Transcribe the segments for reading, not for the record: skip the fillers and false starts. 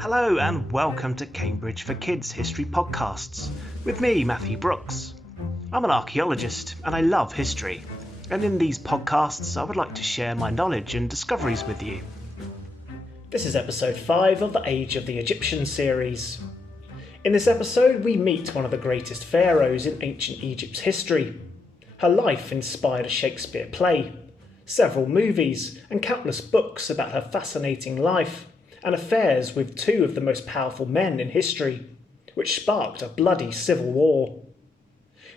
Hello and welcome to Cambridge for Kids History Podcasts with me, Matthew Brooks. I'm an archaeologist and I love history, and in these podcasts I would like to share my knowledge and discoveries with you. This is episode 5 of the Age of the Egyptian series. In this episode we meet one of the greatest pharaohs in ancient Egypt's history. Her life inspired a Shakespeare play, several movies and countless books about her fascinating life and affairs with two of the most powerful men in history, which sparked a bloody civil war.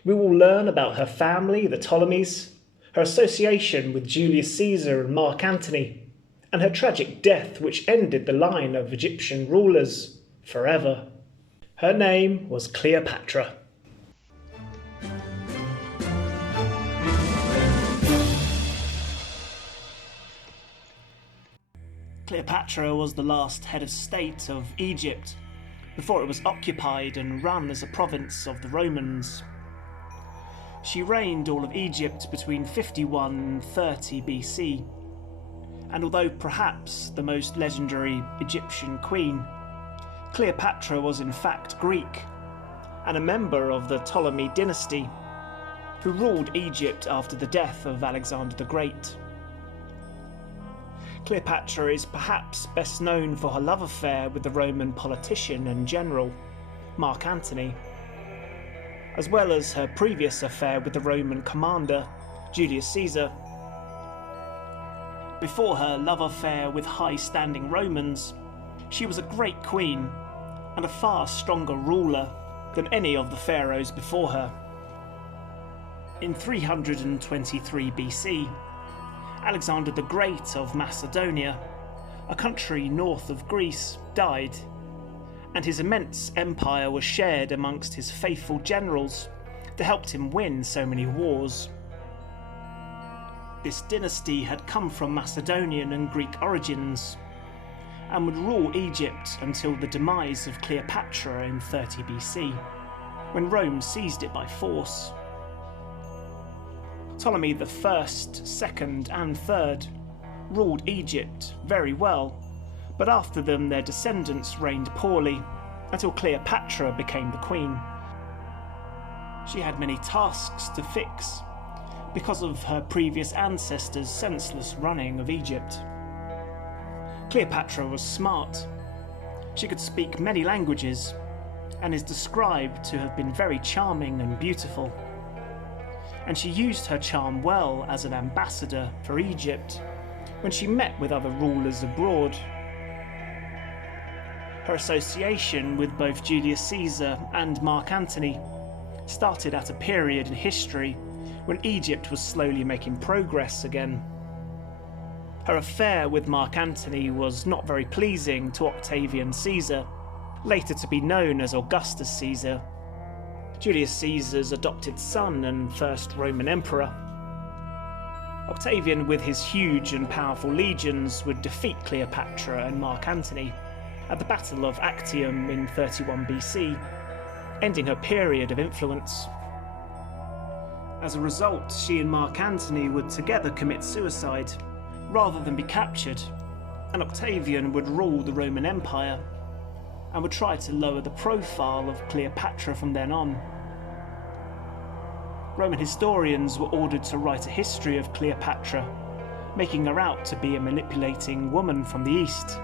We will learn about her family, the Ptolemies, her association with Julius Caesar and Mark Antony, and her tragic death which ended the line of Egyptian rulers forever. Her name was Cleopatra. Cleopatra was the last head of state of Egypt before it was occupied and run as a province of the Romans. She reigned all of Egypt between 51 and 30 BC, and although perhaps the most legendary Egyptian queen, Cleopatra was in fact Greek and a member of the Ptolemy dynasty who ruled Egypt after the death of Alexander the Great. Cleopatra is perhaps best known for her love affair with the Roman politician and general, Mark Antony, as well as her previous affair with the Roman commander, Julius Caesar. Before her love affair with high-standing Romans, she was a great queen and a far stronger ruler than any of the pharaohs before her. In 323 BC, Alexander the Great of Macedonia, a country north of Greece, died, and his immense empire was shared amongst his faithful generals that helped him win so many wars. This dynasty had come from Macedonian and Greek origins, and would rule Egypt until the demise of Cleopatra in 30 BC, when Rome seized it by force. Ptolemy the First, Second and Third ruled Egypt very well, but after them their descendants reigned poorly until Cleopatra became the queen. She had many tasks to fix because of her previous ancestors' senseless running of Egypt. Cleopatra was smart. She could speak many languages and is described to have been very charming and beautiful. And she used her charm well as an ambassador for Egypt when she met with other rulers abroad. Her association with both Julius Caesar and Mark Antony started at a period in history when Egypt was slowly making progress again. Her affair with Mark Antony was not very pleasing to Octavian Caesar, later to be known as Augustus Caesar, Julius Caesar's adopted son and first Roman emperor. Octavian, with his huge and powerful legions, would defeat Cleopatra and Mark Antony at the Battle of Actium in 31 BC, ending her period of influence. As a result, she and Mark Antony would together commit suicide rather than be captured, and Octavian would rule the Roman Empire and would try to lower the profile of Cleopatra from then on. Roman historians were ordered to write a history of Cleopatra, making her out to be a manipulating woman from the East,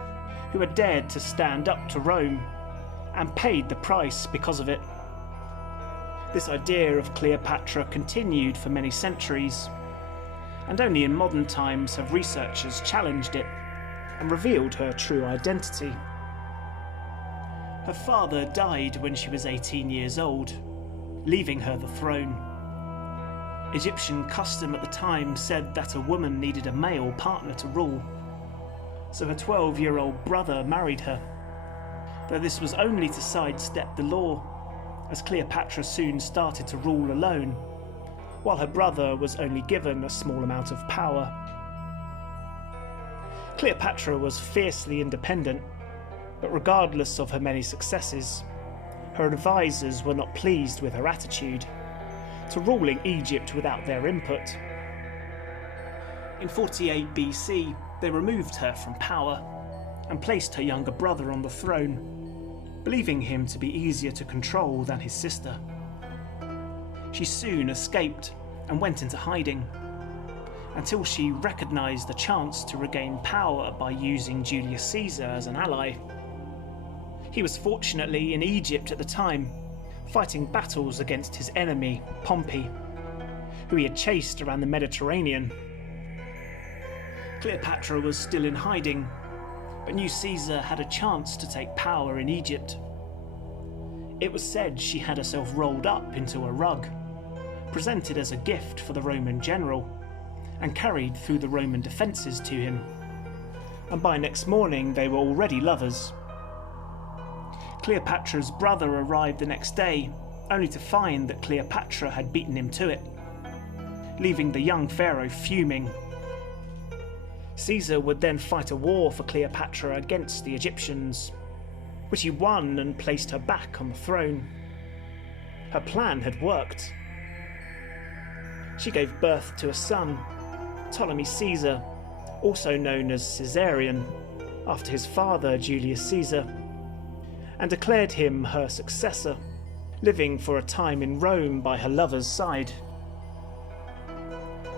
who had dared to stand up to Rome, and paid the price because of it. This idea of Cleopatra continued for many centuries, and only in modern times have researchers challenged it and revealed her true identity. Her father died when she was 18 years old, leaving her the throne. Egyptian custom at the time said that a woman needed a male partner to rule, so her 12-year-old brother married her, though this was only to sidestep the law, as Cleopatra soon started to rule alone, while her brother was only given a small amount of power. Cleopatra was fiercely independent, but regardless of her many successes, her advisors were not pleased with her attitude to ruling Egypt without their input. In 48 BC, they removed her from power, and placed her younger brother on the throne, believing him to be easier to control than his sister. She soon escaped and went into hiding, until she recognised the chance to regain power by using Julius Caesar as an ally. He was fortunately in Egypt at the time, fighting battles against his enemy, Pompey, who he had chased around the Mediterranean. Cleopatra was still in hiding, but knew Caesar had a chance to take power in Egypt. It was said she had herself rolled up into a rug, presented as a gift for the Roman general, and carried through the Roman defences to him. And by next morning they were already lovers. Cleopatra's brother arrived the next day, only to find that Cleopatra had beaten him to it, leaving the young pharaoh fuming. Caesar would then fight a war for Cleopatra against the Egyptians, which he won and placed her back on the throne. Her plan had worked. She gave birth to a son, Ptolemies Caesar, also known as Caesarion, after his father Julius Caesar, and declared him her successor, living for a time in Rome by her lover's side.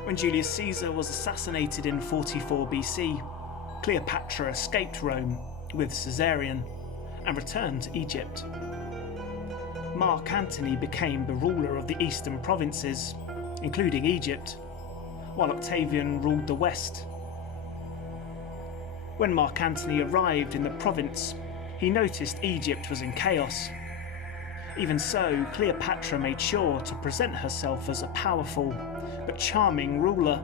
When Julius Caesar was assassinated in 44 BC, Cleopatra escaped Rome with Caesarion and returned to Egypt. Mark Antony became the ruler of the eastern provinces, including Egypt, while Octavian ruled the west. When Mark Antony arrived in the province, he noticed Egypt was in chaos. Even so, Cleopatra made sure to present herself as a powerful but charming ruler,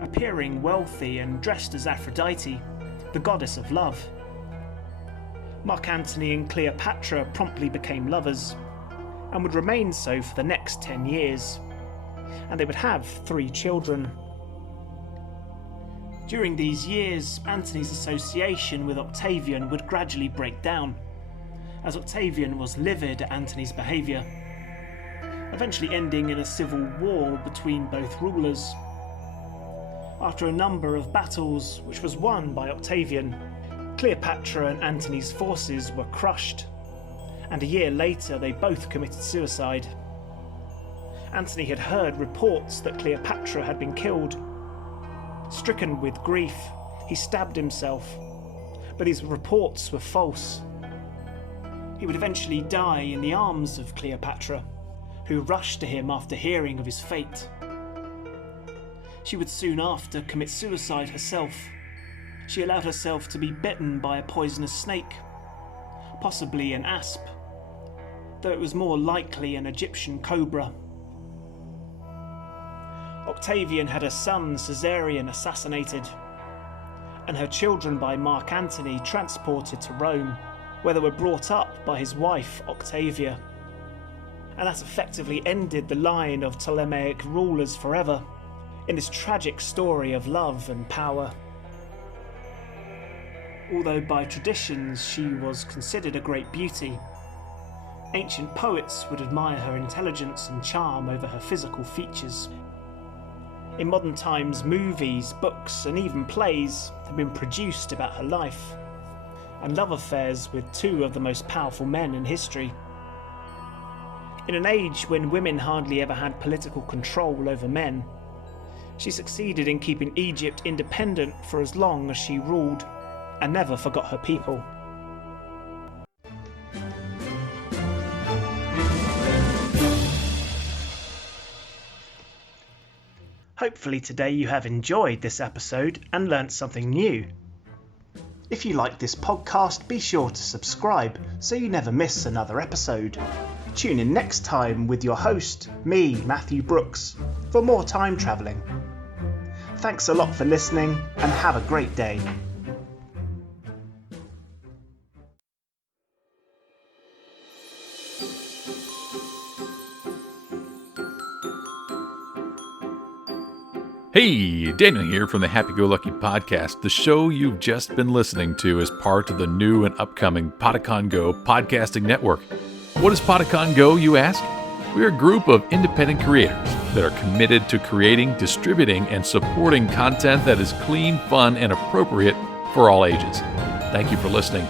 appearing wealthy and dressed as Aphrodite, the goddess of love. Mark Antony and Cleopatra promptly became lovers, and would remain so for the next 10 years, and they would have 3 children. During these years, Antony's association with Octavian would gradually break down, as Octavian was livid at Antony's behaviour, eventually ending in a civil war between both rulers. After a number of battles, which was won by Octavian, Cleopatra and Antony's forces were crushed, and a year later they both committed suicide. Antony had heard reports that Cleopatra had been killed. Stricken with grief, he stabbed himself, but these reports were false. He would eventually die in the arms of Cleopatra, who rushed to him after hearing of his fate. She would soon after commit suicide herself. She allowed herself to be bitten by a poisonous snake, possibly an asp, though it was more likely an Egyptian cobra. Octavian had her son Caesarion assassinated, and her children by Mark Antony transported to Rome, where they were brought up by his wife Octavia. And that effectively ended the line of Ptolemaic rulers forever, in this tragic story of love and power. Although by traditions she was considered a great beauty, ancient poets would admire her intelligence and charm over her physical features. In modern times, movies, books, and even plays have been produced about her life, and love affairs with 2 of the most powerful men in history. In an age when women hardly ever had political control over men, she succeeded in keeping Egypt independent for as long as she ruled, and never forgot her people. Hopefully today you have enjoyed this episode and learnt something new. If you like this podcast, be sure to subscribe so you never miss another episode. Tune in next time with your host, me, Matthew Brooks, for more time travelling. Thanks a lot for listening and have a great day. Hey, Daniel here from the Happy Go Lucky Podcast. The show you've just been listening to is part of the new and upcoming Podicon Go podcasting network. What is Podicon Go, you ask? We're a group of independent creators that are committed to creating, distributing, and supporting content that is clean, fun, and appropriate for all ages. Thank you for listening.